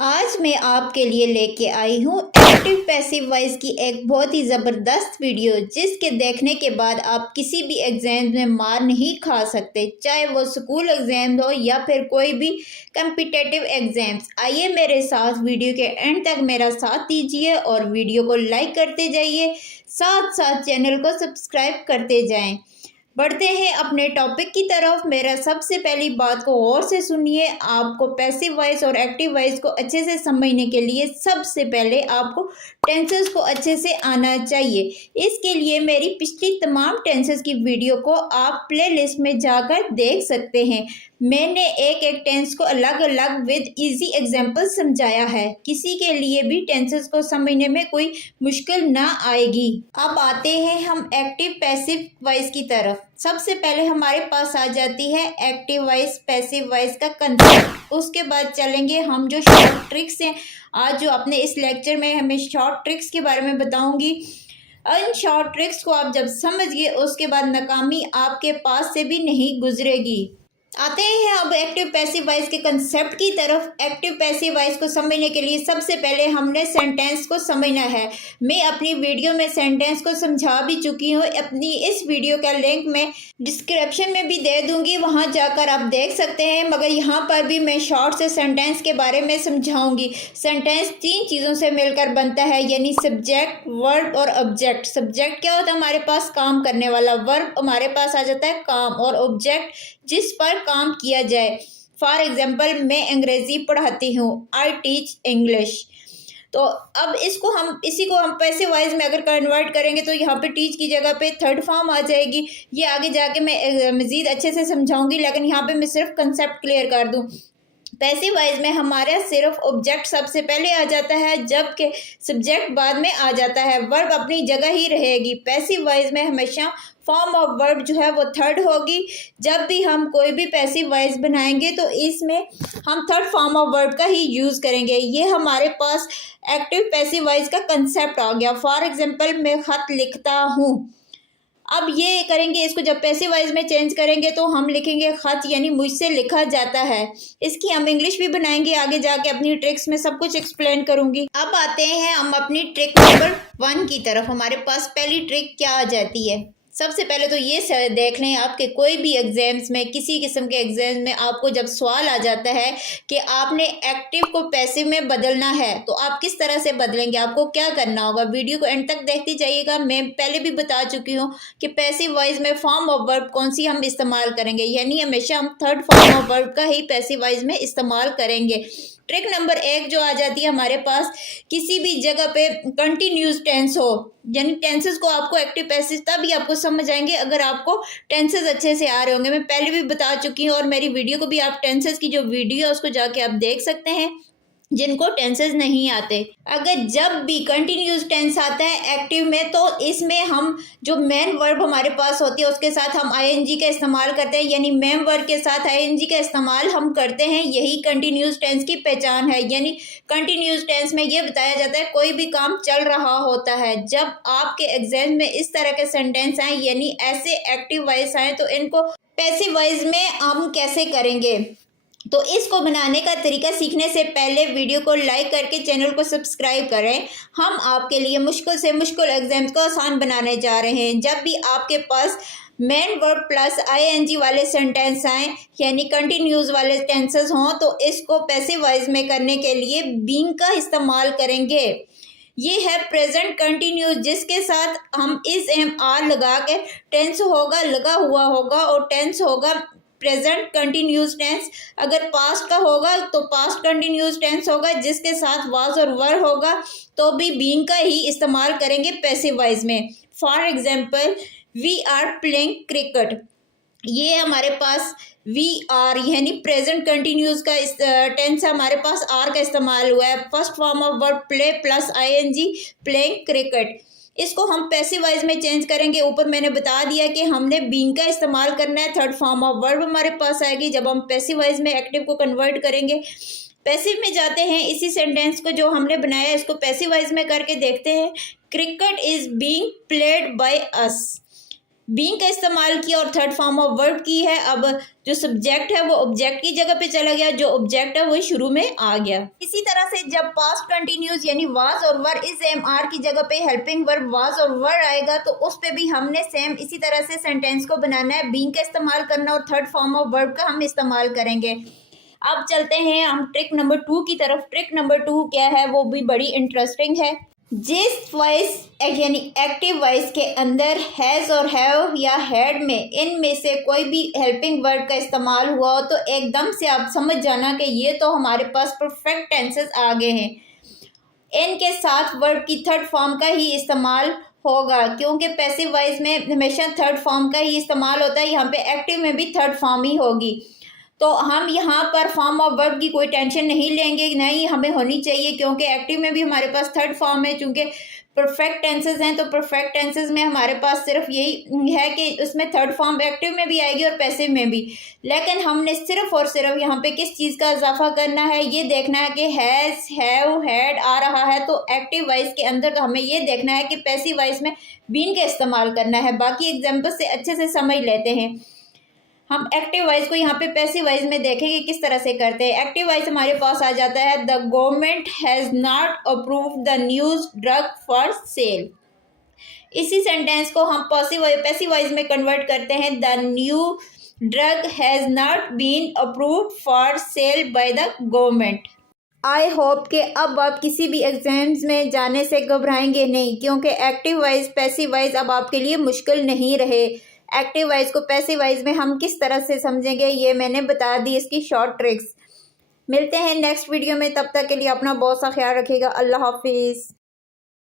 आज मैं आपके लिए लेके आई हूँ एक्टिव पैसिव वॉइस की एक बहुत ही ज़बरदस्त वीडियो, जिसके देखने के बाद आप किसी भी एग्ज़ाम में मार नहीं खा सकते, चाहे वो स्कूल एग्ज़ाम हो या फिर कोई भी कम्पिटिटिव एग्ज़ाम्स। आइए मेरे साथ वीडियो के एंड तक मेरा साथ दीजिए और वीडियो को लाइक करते जाइए, साथ साथ चैनल को सब्सक्राइब करते जाएं। बढ़ते हैं अपने टॉपिक की तरफ। मेरा सबसे पहली बात को गौर से सुनिए। आपको पैसिव वॉइस और एक्टिव वॉइस को अच्छे से समझने के लिए सबसे पहले आपको टेंसेस को अच्छे से आना चाहिए। इसके लिए मेरी पिछली तमाम टेंसेस की वीडियो को आप प्लेलिस्ट में जाकर देख सकते हैं। मैंने एक एक टेंस को अलग अलग विद इजी एग्जाम्पल समझाया है, किसी के लिए भी टेंसेस को समझने में कोई मुश्किल ना आएगी। अब आते हैं हम एक्टिव पैसिव वॉइस की तरफ। सबसे पहले हमारे पास आ जाती है एक्टिव वॉइस पैसिव वॉइस का कंसेप्ट। उसके बाद चलेंगे हम जो शॉर्ट ट्रिक्स हैं। आज जो अपने इस लेक्चर में हमें शॉर्ट ट्रिक्स के बारे में बताऊंगी। इन शॉर्ट ट्रिक्स को आप जब समझ गए, उसके बाद नाकामी आपके पास से भी नहीं गुजरेगी। आते हैं अब एक्टिव पैसिव वॉइस के कंसेप्ट की तरफ। एक्टिव पैसिव वॉइस को समझने के लिए सबसे पहले हमने सेंटेंस को समझना है। मैं अपनी वीडियो में सेंटेंस को समझा भी चुकी हूँ। अपनी इस वीडियो का लिंक मैं डिस्क्रिप्शन में भी दे दूंगी, वहां जाकर आप देख सकते हैं। मगर यहाँ पर भी मैं शॉर्ट से सेंटेंस के बारे में समझाऊंगी। सेंटेंस तीन चीज़ों से मिलकर बनता है, यानी सब्जेक्ट, वर्ब और ऑब्जेक्ट। सब्जेक्ट क्या होता है? हमारे पास काम करने वाला। वर्ब हमारे पास आ जाता है काम, और ऑब्जेक्ट जिस पर काम किया जाए। फॉर एग्जाम्पल, मैं अंग्रेजी पढ़ाती हूँ, आई टीच इंग्लिश। तो अब इसी को हम पैसिव वॉइस में अगर कन्वर्ट करेंगे तो यहाँ पे टीच की जगह पे थर्ड फॉर्म आ जाएगी। ये आगे जाके मैं मज़ीद अच्छे से समझाऊंगी, लेकिन यहाँ पे मैं सिर्फ कंसेप्ट क्लियर कर दूँ। पैसिव वॉइस में हमारा सिर्फ ऑब्जेक्ट सबसे पहले आ जाता है, जबकि सब्जेक्ट बाद में आ जाता है। वर्ब अपनी जगह ही रहेगी। पैसिव वॉइस में हमेशा फॉर्म ऑफ वर्ब जो है वो थर्ड होगी। जब भी हम कोई भी पैसिव वॉइस बनाएंगे तो इसमें हम थर्ड फॉर्म ऑफ वर्ब का ही यूज़ करेंगे। ये हमारे पास एक्टिव पैसिव वॉइस का कंसेप्ट आ गया। फॉर एग्जाम्पल, मैं खत लिखता हूँ। अब ये करेंगे, इसको जब पैसिव वॉइस में चेंज करेंगे तो हम लिखेंगे खत, यानी मुझसे लिखा जाता है। इसकी हम इंग्लिश भी बनाएंगे, आगे जाके अपनी ट्रिक्स में सब कुछ एक्सप्लेन करूंगी। अब आते हैं हम अपनी ट्रिक नंबर 1 की तरफ। हमारे पास पहली ट्रिक क्या आ जाती है? सबसे पहले तो ये देख लें, आपके कोई भी एग्जाम्स में, किसी किस्म के एग्जाम्स में आपको जब सवाल आ जाता है कि आपने एक्टिव को पैसिव में बदलना है, तो आप किस तरह से बदलेंगे, आपको क्या करना होगा। वीडियो को एंड तक देखती जाइएगा। मैं पहले भी बता चुकी हूँ कि पैसिव वॉइस में फॉर्म ऑफ वर्ब कौन सी हम इस्तेमाल करेंगे, यानी हमेशा हम थर्ड फॉर्म ऑफ वर्ब का ही पैसिव वॉइस में इस्तेमाल करेंगे। ट्रिक नंबर 1 जो आ जाती है हमारे पास, किसी भी जगह पे कंटिन्यूस टेंस हो, यानी टेंसेस को आपको एक्टिव पैसिव तभी आपको समझ आएंगे अगर आपको टेंसेस अच्छे से आ रहे होंगे। मैं पहले भी बता चुकी हूँ, और मेरी वीडियो को भी आप टेंसेस की जो वीडियो है उसको जाके आप देख सकते हैं, जिनको टेंसेस नहीं आते। अगर जब भी कंटिन्यूस टेंस आता है एक्टिव में, तो इसमें हम जो मेन वर्ब हमारे पास होती है उसके साथ हम आईएनजी का इस्तेमाल करते हैं, यानी मेन वर्ब के साथ आईएनजी का इस्तेमाल हम करते हैं। यही कंटिन्यूस टेंस की पहचान है। यानी कंटिन्यूस टेंस में ये बताया जाता है कोई भी काम चल रहा होता है। जब आपके एग्जाम में इस तरह के सेंटेंस आए, यानी ऐसे एक्टिव वॉइस आए, तो इनको पैसिव वॉइस में हम कैसे करेंगे। तो इसको बनाने का तरीका सीखने से पहले वीडियो को लाइक करके चैनल को सब्सक्राइब करें। हम आपके लिए मुश्किल से मुश्किल एग्जाम्स को आसान बनाने जा रहे हैं। जब भी आपके पास मेन वर्ब प्लस आईएनजी वाले सेंटेंस आए, यानी कंटिन्यूस वाले टेंसेस हों, तो इसको पैसिव वॉइस में करने के लिए बीइंग का इस्तेमाल करेंगे। ये है प्रेजेंट कंटिन्यूस, जिसके साथ हम इस एम आर लगा के टेंस होगा लगा हुआ होगा, और टेंस होगा प्रेजेंट कंटिन्यूस टेंस। अगर पास्ट का होगा तो पास्ट कंटिन्यूस टेंस होगा, जिसके साथ वाज और वर होगा, तो भी बीइंग का ही इस्तेमाल करेंगे पैसिव वॉइस में। For example, we are playing cricket. ये हमारे पास वी आर यानी प्रेजेंट कंटिन्यूस का टेंस हमारे पास आर का इस्तेमाल हुआ है। First form of verb play plus ING, playing cricket. इसको हम पैसिव वॉइस में चेंज करेंगे। ऊपर मैंने बता दिया कि हमने बीइंग का इस्तेमाल करना है। थर्ड फॉर्म ऑफ वर्ब हमारे पास आएगी जब हम पैसिव वॉइस में एक्टिव को कन्वर्ट करेंगे। पैसिव में जाते हैं, इसी सेंटेंस को जो हमने बनाया है इसको पैसिव वॉइस में करके देखते हैं। Cricket is being played by us. Being का इस्तेमाल किया और थर्ड फॉर्म ऑफ वर्ब की है। अब जो सब्जेक्ट है वो ऑब्जेक्ट की जगह पे चला गया, जो ऑब्जेक्ट है वो शुरू में आ गया। इसी तरह से जब पास्ट कंटिन्यूस यानी वाज और वर इज एम आर की जगह पे हेल्पिंग वर्ब वाज और वर आएगा तो उस पे भी हमने सेम इसी तरह से सेंटेंस को बनाना है। बीइंग का इस्तेमाल करना और थर्ड फॉर्म ऑफ वर्ब का हम इस्तेमाल करेंगे। अब चलते हैं हम ट्रिक नंबर 2 की तरफ। ट्रिक नंबर 2 क्या है वो भी बड़ी इंटरेस्टिंग है। जिस वॉइस यानी एक्टिव वॉइस के अंदर हैज़ और हैव या हैड में इनमें से कोई भी हेल्पिंग वर्ड का इस्तेमाल हुआ हो तो एकदम से आप समझ जाना कि ये तो हमारे पास परफेक्ट टेंसेस आ गए हैं। इनके साथ वर्ड की थर्ड फॉर्म का ही इस्तेमाल होगा, क्योंकि पैसिव वॉइस में हमेशा थर्ड फॉर्म का ही इस्तेमाल होता है। यहाँ पे एक्टिव में भी थर्ड फॉर्म ही होगी, तो हम यहाँ पर फॉर्म ऑफ वर्ब की कोई टेंशन नहीं लेंगे, नहीं हमें होनी चाहिए, क्योंकि एक्टिव में भी हमारे पास थर्ड फॉर्म है। चूँकि परफेक्ट टेंसेस हैं तो परफेक्ट टेंसेस में हमारे पास सिर्फ यही है कि उसमें थर्ड फॉर्म एक्टिव में भी आएगी और पैसिव में भी। लेकिन हमने सिर्फ और सिर्फ यहाँ पे किस चीज़ का इजाफा करना है, ये देखना है कि हैज़ हैव हैड आ रहा है तो एक्टिव वॉइस के अंदर तो हमें ये देखना है कि पैसिव वॉइस में बीन का इस्तेमाल करना है। बाकी एग्जाम्पल से अच्छे से समझ लेते हैं। हम एक्टिव वॉइस को यहाँ पे पैसिव वॉइस में देखेंगे किस तरह से करते हैं। एक्टिव वॉइस हमारे पास आ जाता है the government has not approved the news drug for sale. इसी सेंटेंस को हम पैसिव वॉइस में कन्वर्ट करते हैं the new drug has not been approved for sale by the government. I hope कि अब आप किसी भी एग्जाम्स में जाने से घबराएंगे नहीं, क्योंकि एक्टिव वॉइस पैसिव वॉइस अब आपके लिए मुश्किल नहीं रहे। एक्टिव वॉइस को पैसिव वॉइस में हम किस तरह से समझेंगे ये मैंने बता दी, इसकी शॉर्ट ट्रिक्स। मिलते हैं नेक्स्ट वीडियो में, तब तक के लिए अपना बहुत सा ख्याल रखिएगा। अल्लाह हाफिज़।